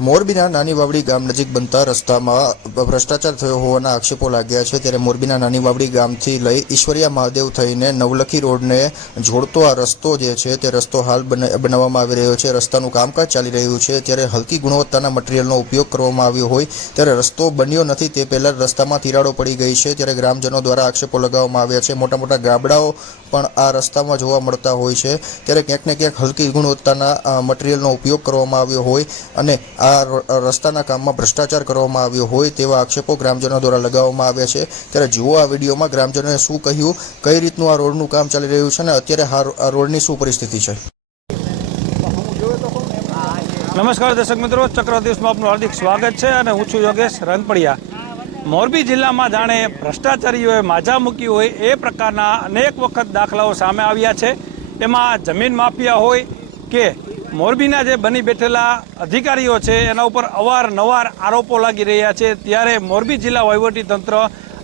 મોરબીના નાની વાવડી ગામ નજીક બનતા રસ્તામાં ભ્રષ્ટાચાર થયો હોવાના આક્ષેપો લાગ્યા છે. ત્યારે મોરબીના નાની વાવડી ગામથી લઈ ઈશ્વરિયા મહાદેવ થઈને નવલખી રોડને જોડતો આ રસ્તો જે છે તે રસ્તો હાલ બના- બનાવવામાં આવી રહ્યો છે. રસ્તાનું કામકાજ ચાલી રહ્યું છે. ત્યારે હલકી ગુણવત્તાના મટીરિયલનો ઉપયોગ કરવામાં આવ્યો હોય ત્યારે રસ્તો બન્યો નથી તે પહેલાં રસ્તામાં તિરાડો પડી ગઈ છે. ત્યારે ગ્રામજનો દ્વારા આક્ષેપો લગાવવામાં આવ્યા છે. મોટા મોટા ગાબડાઓ પણ આ રસ્તામાં જોવા મળતા હોય છે. ત્યારે ક્યાંક ને ક્યાંક હલકી ગુણવત્તાના મટીરિયલનો ઉપયોગ કરવામાં આવ્યો હોય અને આ ર- રસ્તાના કામમાં ભ્રષ્ટાચાર કરવામાં આવ્યો હોય તેવા આક્ષેપો ગ્રામજનો દ્વારા લગાવવામાં આવ્યા છે. ત્યારે જુઓ આ વિડીયોમાં ગ્રામજનોએ શું કહ્યું, કઈ રીતનું આ રોડનું કામ ચાલી રહ્યું છે અને અત્યારે આ- આ રોડની શું પરિસ્થિતિ છે? નમસ્કાર દર્શક મિત્રો, ચક્ર દિવસમાં આપનું હાર્દિક સ્વાગત છે અને હું છું યોગેશ રંગપડિયા. મોરબી જિલ્લામાં જાણે ભ્રષ્ટાચારીઓએ માજા મૂકી હોય એ પ્રકારના અનેક વખત દાખલાઓ સામે આવ્યા છે. એમાં જમીન માફિયા હોય કે મોરબીના જે બની બેઠેલા અધિકારીઓ છે, એના ઉપર અવારનવાર આરોપો લાગી રહ્યા છે. ત્યારે મોરબી જિલ્લા વહીવટી તંત્ર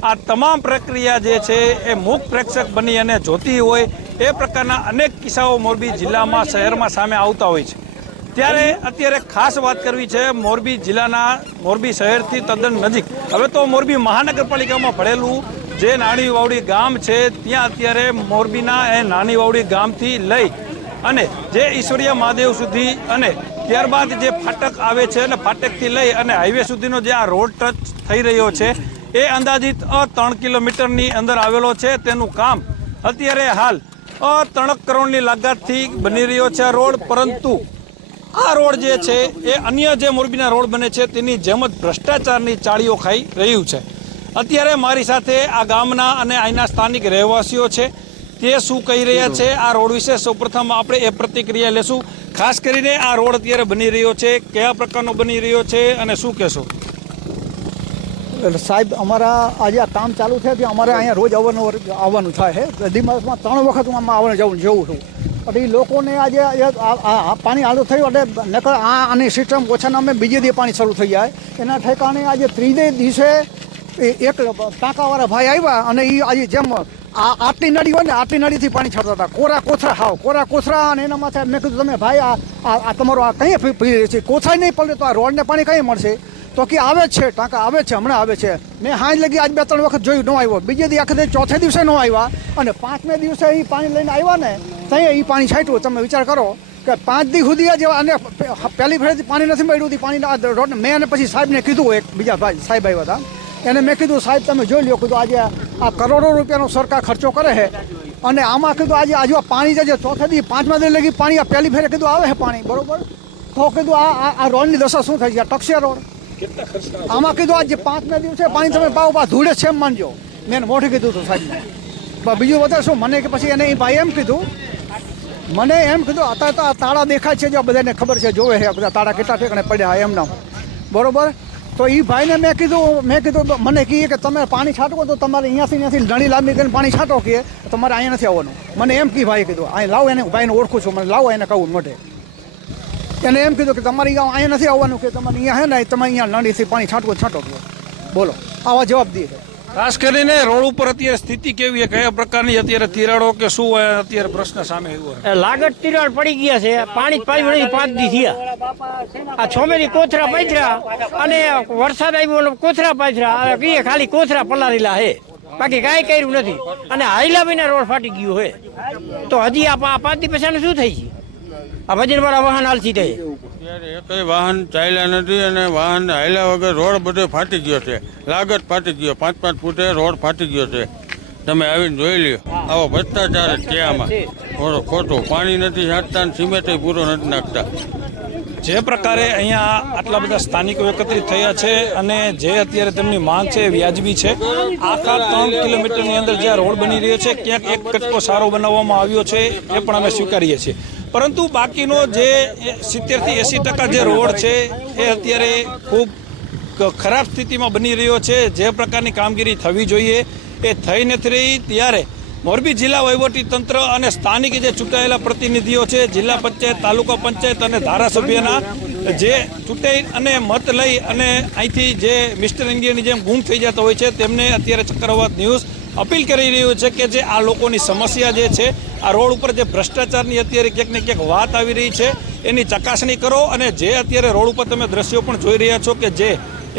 આ તમામ પ્રક્રિયા જે છે, એ મૂક પ્રેક્ષક બની અને જોતી હોય એ પ્રકારના અનેક કિસ્સાઓ મોરબી જિલ્લામાં, શહેરમાં સામે આવતા હોય છે. ત્યારે અત્યારે ખાસ વાત કરવી છે, મોરબી જિલ્લાના, મોરબી શહેરથી તદ્દન નજીક. હવે તો મોરબી મહાનગરપાલિકામાં ભળેલું જે નાની વાવડી ગામ છે, ત્યાં અત્યારે મોરબીના એ નાની વાવડી ગામથી લઈ અને જે ઈશ્વરીય મહાદેવ સુધી અને ત્યારબાદ જે ફાટક આવે છે અને ફાટકથી લઈ અને હાઈવે સુધીનો જે આ રોડ ટચ થઈ રહ્યો છે, એ અંદાજિત ત્રણ કિલોમીટરની અંદર આવેલો છે. તેનું કામ અત્યારે હાલ અ ત્રણ કરોડની લાગાતથી બની રહ્યો છે રોડ પરંતુ આ રોડ જે છે, એ અન્ય જે મોરબીના રોડ બને છે, તેની જેમ જ ભ્રષ્ટાચારની ચાળીઓ ખાઈ રહ્યું છે. અત્યારે મારી સાથે આ ગામના અને અહીંના સ્થાનિક રહેવાસીઓ છે. તે શું કહી રહ્યા છે? આ રોડ વિશે સૌપ્રથમ આપણે એ પ્રતિક્રિયા લેશું. ખાસ કરીને આ રોડ અત્યારે બની રહ્યો છે. કયા પ્રકારનો બની રહ્યો છે અને શું કહેશો? સાહેબ, અમારા આજે આ કામ ચાલુ છે ત્યાં અમારે અહીંયા રોજ અવારનવાર આવવાનું થાય છે. દિવસમાં ત્રણ વખત હું આમાં આવવાનું જવું જવું છું. એટલે એ લોકોને આજે પાણી આડું થયું એટલે નકર આ આની સિસ્ટમ ઓછાના અમે બીજે દી પાણી શરૂ થઈ જાય. એના ઠેકાણે આજે ત્રીજે દિવસે એક ટાંકાવાળા ભાઈ આવ્યા અને એ આજે જેમ આ આટલી નડી હોય ને, આટલી નડીથી પાણી છાડતા હતા. કોરા કોથરા, હાવ, કોરા કોથરા, અને એના માથે મેં કીધું, તમે ભાઈ, આ આ તમારો આ કંઈ પી છે? કોથરાય નહીં પડે તો આ રોડને પાણી કંઈ મળશે? તો કે, આવે છે, ટાંકા આવે છે, હમણાં આવે છે. મેં હાજ લગી આજ બે, ત્રણ વખત જોયું, ન આવ્યો. બીજે દી આખે ચોથે દિવસે ન આવ્યા. અને પાંચમે દિવસે એ પાણી લઈને આવ્યા ને, ત્યાં એ પાણી છાંટ્યું. તમે વિચાર કરો કે પાંચ દી સુધી જ અને પહેલી ફેરથી પાણી નથી મળ્યું હતી પાણી રોડ મેં અને પછી સાહેબને કીધું, એક બીજા ભાઈ, સાહેબ આવ્યા હતા. એને મેં કીધું, સાહેબ, તમે જોઈ લો કીધું, આજે આ કરોડો રૂપિયાનો સરકાર ખર્ચો કરે છે. અને આમાં કીધું આજે આજુ આ પાણી જે ચોથે દી પાંચમા દી લગી પાણી આ પહેલી ફેરે કીધું આવે છે પાણી બરોબર? તો કીધું આ આ- રોડની દશા શું થઈ છે? ટકશે રોડ. આમાં કીધું આજે પાંચમા દિવસે પાણી તમે પાવ પા ધૂળે છે એમ માનજો. મેં મોઢે કીધું હતું સાહેબને. બીજું વધારે શું? મને કે પછી એને એ ભાઈ એમ કીધું મને એમ કીધું અત્યારે તો આ તાળા દેખાય છે જો બધાને ખબર છે જોવે છે બધા તાળા કેટલા ઠેકાણે પડ્યા એમના બરોબર? તો એ ભાઈને મેં કીધું મેં કીધું મને કહીએ કે તમે પાણી છાંટો તો તમારે અહીંયાથી અહીંયાથી નળી લાંબી કરીને પાણી છાંટો કે તમારે અહીંયા નથી આવવાનું. મને એમ કી ભાઈ કીધું, અહીં લાવો એને, ભાઈને ઓળખું છું, મને લાવો એને કહું મોઢે. એને એમ કીધું કે તમારે અહીંયા અહીંયા નથી આવવાનું કે તમારે અહીંયા હે ને, તમે અહીંયા નળીથી પાણી છાંટવો તો છાંટો કે. બોલો, આવા જવાબ દઈએ ખાસ કરીને રોડ ઉપર અત્યારે સ્થિતિ કેવી છે? કયા પ્રકારની અત્યારે તિરાડો કે શું હોય? અત્યારે પ્રશ્ન સામે આવ્યો લાગત તિરાડ પડી ગયા છે. પાણી પાણી વળી પાંચ દી થયા. આ છોમેરી કોથરા પાથરા અને વરસાદ આવ્યો કોથરા પાથર્યા હવે કહીએ ખાલી કોથરા પલારેલા હે બાકી કાંઈ કર્યું નથી. અને હાઈલા રોડ ફાટી ગયું હે તો હજી આ પાંચ દી પછાનું શું થઈ છે આ વજનવાળા વાહન હાલતી થઈ અત્યારે એકય વાહન ચાલ્યા નથી અને વાહન હાલ્યા વગર રોડ બધો ફાટી ગયો છે. લાગત ફાટી ગયો. પાંચ પાંચ ફૂટે રોડ ફાટી ગયો છે. તમે આવીને જોઈ લ્યો. આવો ભ્રષ્ટાચાર જ છે આમાં. ખોટો ખોટું પાણી નથી છાંટતા અને સિમેન્ટ પૂરો નથી નાખતા. જે પ્રકારે અહીંયા આટલા બધા સ્થાનિકો એકત્રિત થયા છે અને જે અત્યારે તેમની માંગ છે એ વ્યાજબી છે. આખા ત્રણ કિલોમીટરની અંદર જે રોડ બની રહ્યો છે ક્યાંક એક કટકો સારો બનાવવામાં આવ્યો છે એ પણ અમે સ્વીકારીએ છીએ. પરંતુ બાકીનો જે સિત્તેરથી એંસી ટકા જે રોડ છે, એ અત્યારે ખૂબ ખરાબ સ્થિતિમાં બની રહ્યો છે. જે પ્રકારની કામગીરી થવી જોઈએ, એ થઈ નથી રહી. ત્યારે મોરબી જિલ્લા તંત્ર અને સ્થાનિક જે ચૂંટાયેલા પ્રતિનિધિઓ છે, જિલ્લા પંચાયત, તાલુકા પંચાયત અને ધારાસભ્યના જે ચૂંટાઈ અને મત લઈ અને અહીંથી જે મિસ્ટર ઇન્ડિયાની જેમ ગુમ થઈ જતા હોય છે, તેમને અત્યારે ચક્રવાત ન્યૂઝ અપીલ કરી રહ્યું છે કે જે આ લોકોની સમસ્યા જે છે આ રોડ ઉપર જે ભ્રષ્ટાચારની અત્યારે ક્યાંક ને ક્યાંક વાત આવી રહી છે, એની ચકાસણી કરો અને જે અત્યારે રોડ ઉપર તમે દ્રશ્યો પણ જોઈ રહ્યા છો કે જે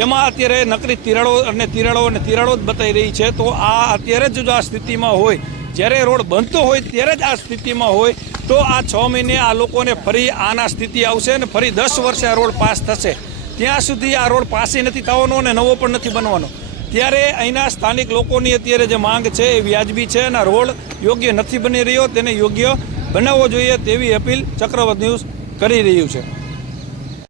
એમાં અત્યારે નકરી તિરાડો અને તિરાડો અને તિરાડો જ બતાવી રહી છે, તો આ અત્યારે જ જો આ સ્થિતિમાં હોય, જ્યારે રોડ બનતો હોય ત્યારે જ આ સ્થિતિમાં હોય, તો આ છ મહિને આ લોકોને ફરી આના સ્થિતિ આવશે અને ફરી દસ વર્ષે આ રોડ પાસ થશે. ત્યાં સુધી આ રોડ પાસે નથી થવાનો અને નવો પણ નથી બનવાનો. ત્યારે અહીંના સ્થાનિક લોકોની અત્યારે જે માંગ છે એ વ્યાજબી છે અને રોડ યોગ્ય નથી બની રહ્યો તેને યોગ્ય બનાવવો જોઈએ તેવી અપીલ ચક્રવર્ત ન્યૂઝ કરી રહ્યું છે.